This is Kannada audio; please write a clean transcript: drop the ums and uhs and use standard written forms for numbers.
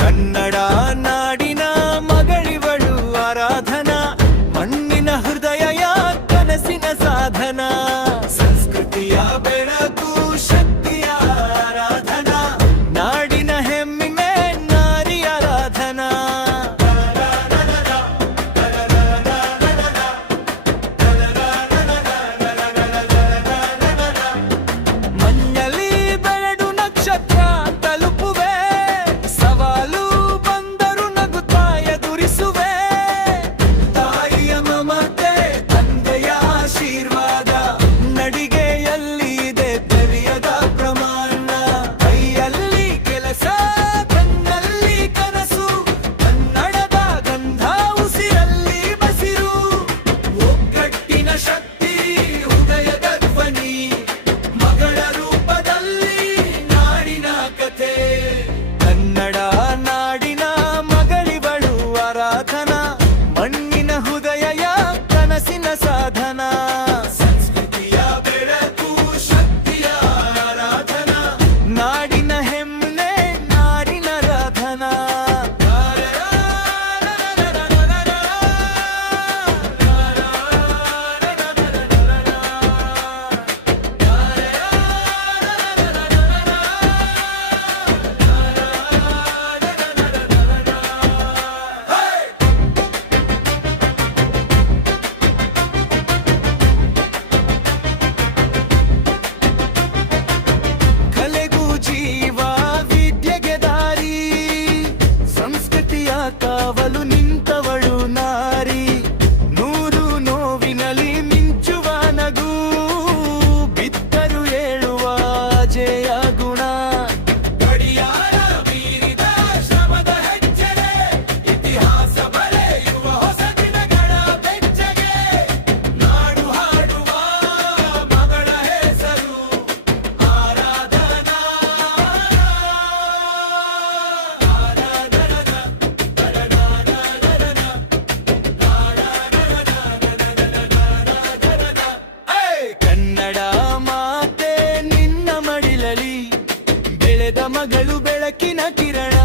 ಕನ್ನಡ ನಾಡಿನ ಮಗಳಿವಳು ಆರಾಧನಾ, ಮಣ್ಣಿನ ಹೃದಯ ಕನಸಿನ ಸಾಧನ, ಸಂಸ್ಕೃತಿಯ ಬೆಳಕು ಶಕ್ತಿಯ ಆರಾಧನಾ, ನಾಡಿನ ಹೆಮ್ಮೆಗೆ ನಾರಿ ಆರಾಧನಾ. ಮಣ್ಣಲ್ಲಿ ಬೆಳೆದು ನಕ್ಷತ್ರ ತಲುಪುವೆ, ಸವಾಲು ಬಂದರು ನಗುತ್ತಾ ಎದುರಿಸುವೆ. ತಾಯಿಯ ಮಮತೆ, ತಂದೆಯ ಆಶೀರ್ವಾದ, ನಡಿಗೆಯಲ್ಲಿ ಇದೆ ಬೆರೆಯದ ಪ್ರಮಾಣ. ಕೈಯಲ್ಲಿ ಕೆಲಸ, ಕಣ್ಣಲ್ಲಿ ಕನಸು, ಕನ್ನಡದ ಗಂಧ ಉಸಿರಲ್ಲಿ ಬಸಿರು. ಒಗ್ಗಟ್ಟಿನ ಶಕ್ತಿ, ಹೃದಯದ ಧ್ವನಿ, ಮಗಳ ರೂಪದಲ್ಲಿ ನಾಡಿನ ಕಥೆ. ಕನ್ನಡ ನಾಡಿನ ಮಗಳಿವಳು ಆರಾಧನಾ, ಮಣ್ಣಿನ ಹೃದಯ ಕನಸಿನ ಸಾಧನ, ಸಂಸ್ಕೃತಿಯ ಬೆಳಕು ಶಕ್ತಿಯ ಆರಾಧನಾ, ನಾಡಿನ ಹೆಮ್ಮೆ ನಾಡಿನ ರಾಧನಾ. ಕಲೆಗೂ ಜೀವ, ವಿದ್ಯೆಗೆ ದಾರಿ, ಸಂಸ್ಕೃತಿಯ ಕಾವಲು ನಿಂತವಳು ನಾರಿ. ನೂರು ನೋವಿನಲ್ಲಿ ಮಿಂಚುವ ನಗು, ಬಿದ್ದರು ಏಳುವ ಜಯ ಗುಣ. ಗಡಿಯಾರ ಮೀರಿದ ಶ್ರಮದ ಹೆಜ್ಜೆಗೆ, ಇತಿಹಾಸ ಬರೆಯುವ ಹೊಸ ದಿನಗಳ ಬೆಚ್ಚಗೆ. ನಾಡು ಹಾಡುವ ಮಗಳ ಹೆಸರು ಆರಾಧನಾ. ಕನ್ನಡ ಮಾತೆ ನಿನ್ನ ಮಡಿಲಲಿ ಬೆಳೆದ ಮಗಳು ಬೆಳಕಿನ ಕಿರಣ.